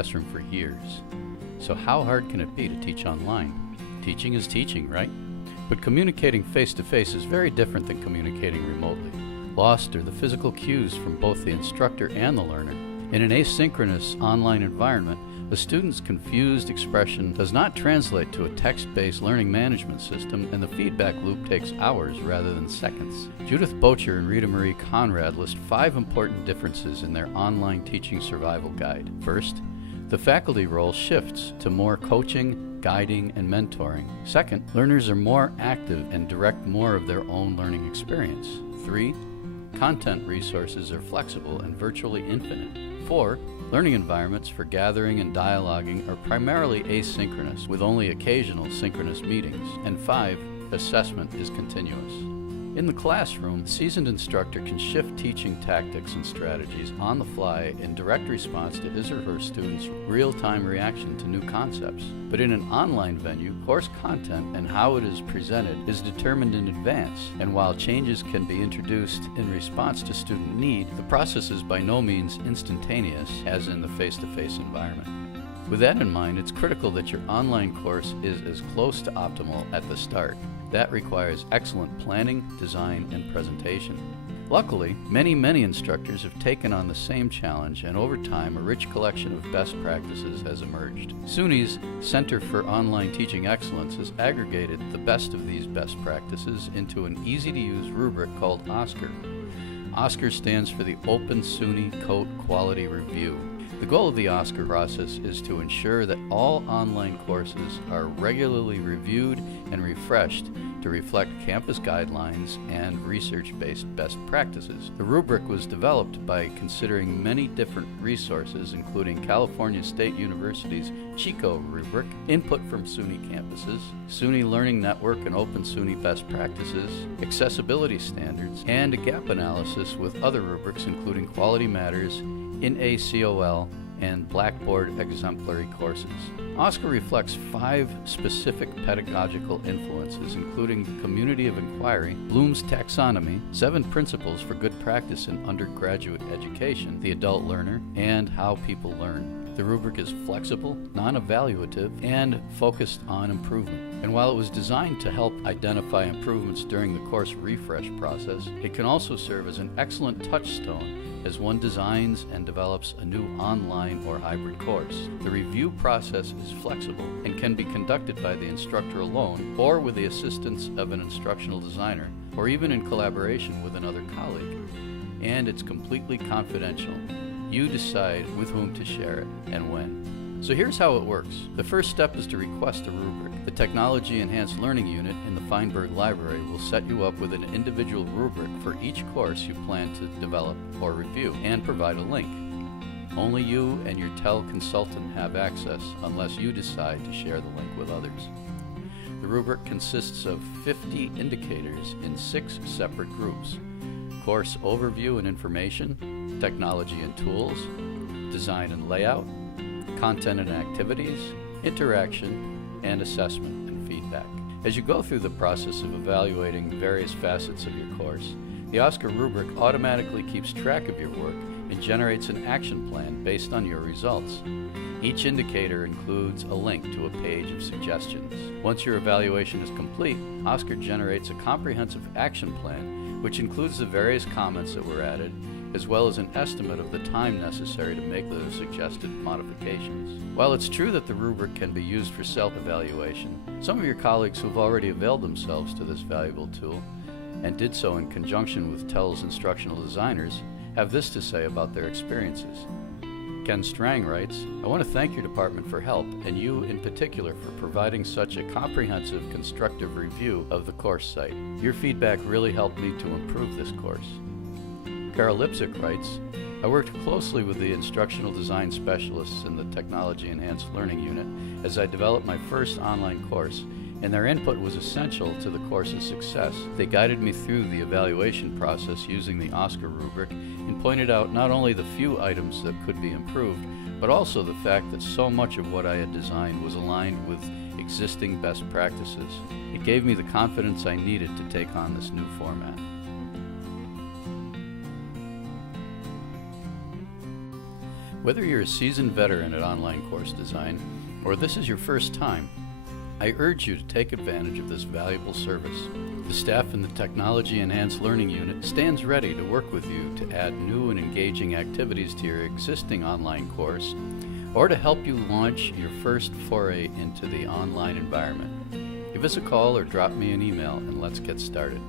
classroom for years. So how hard can it be to teach online? Teaching is teaching, right? But communicating face-to-face is very different than communicating remotely. Lost are the physical cues from both the instructor and the learner. In an asynchronous online environment, a student's confused expression does not translate to a text-based learning management system, and the feedback loop takes hours rather than seconds. Judith Bocher and Rita Marie Conrad list 5 important differences in their online teaching survival guide. First, the faculty role shifts to more coaching, guiding, and mentoring. Second, learners are more active and direct more of their own learning experience. 3, content resources are flexible and virtually infinite. 4, learning environments for gathering and dialoguing are primarily asynchronous, with only occasional synchronous meetings. And 5, assessment is continuous. In the classroom, a seasoned instructor can shift teaching tactics and strategies on the fly in direct response to his or her students' real-time reaction to new concepts. But in an online venue, course content and how it is presented is determined in advance, and while changes can be introduced in response to student need, the process is by no means instantaneous as in the face-to-face environment. With that in mind, it's critical that your online course is as close to optimal at the start. That requires excellent planning, design, and presentation. Luckily, many instructors have taken on the same challenge, and over time a rich collection of best practices has emerged. SUNY's Center for Online Teaching Excellence has aggregated the best of these best practices into an easy-to-use rubric called OSCQR. OSCQR stands for the Open SUNY Code Quality Review. The goal of the OSCQR process is to ensure that all online courses are regularly reviewed and refreshed to reflect campus guidelines and research-based best practices. The rubric was developed by considering many different resources, including California State University's CHICO rubric, input from SUNY campuses, SUNY Learning Network and Open SUNY best practices, accessibility standards, and a gap analysis with other rubrics including Quality Matters, NACOL, and Blackboard exemplary courses. OSCQR reflects 5 specific pedagogical influences, including the community of inquiry, Bloom's taxonomy, 7 principles for good practice in undergraduate education, the adult learner, and how people learn. The rubric is flexible, non-evaluative, and focused on improvement. And while it was designed to help identify improvements during the course refresh process, it can also serve as an excellent touchstone as one designs and develops a new online or hybrid course. The review process is flexible and can be conducted by the instructor alone or with the assistance of an instructional designer, or even in collaboration with another colleague. And it's completely confidential. You decide with whom to share it and when. So here's how it works. The first step is to request a rubric. The Technology Enhanced Learning Unit in the Feinberg Library will set you up with an individual rubric for each course you plan to develop or review, and provide a link. Only you and your TEL consultant have access unless you decide to share the link with others. The rubric consists of 50 indicators in 6 separate groups: course overview and information, technology and tools, design and layout, content and activities, interaction, and assessment and feedback. As you go through the process of evaluating various facets of your course, the OSCQR rubric automatically keeps track of your work and generates an action plan based on your results. Each indicator includes a link to a page of suggestions. Once your evaluation is complete, OSCQR generates a comprehensive action plan, which includes the various comments that were added, as well as an estimate of the time necessary to make those suggested modifications. While it's true that the rubric can be used for self-evaluation, some of your colleagues who have already availed themselves to this valuable tool, and did so in conjunction with TEL's instructional designers, have this to say about their experiences. Ken Strang writes, "I want to thank your department for help, and you in particular for providing such a comprehensive, constructive review of the course site. Your feedback really helped me to improve this course." Carol Lipsick writes, "I worked closely with the instructional design specialists in the Technology Enhanced Learning Unit as I developed my first online course, and their input was essential to the course's success. They guided me through the evaluation process using the OSCQR rubric and pointed out not only the few items that could be improved, but also the fact that so much of what I had designed was aligned with existing best practices. It gave me the confidence I needed to take on this new format." Whether you're a seasoned veteran at online course design or this is your first time, I urge you to take advantage of this valuable service. The staff in the Technology Enhanced Learning Unit stands ready to work with you to add new and engaging activities to your existing online course or to help you launch your first foray into the online environment. Give us a call or drop me an email and let's get started.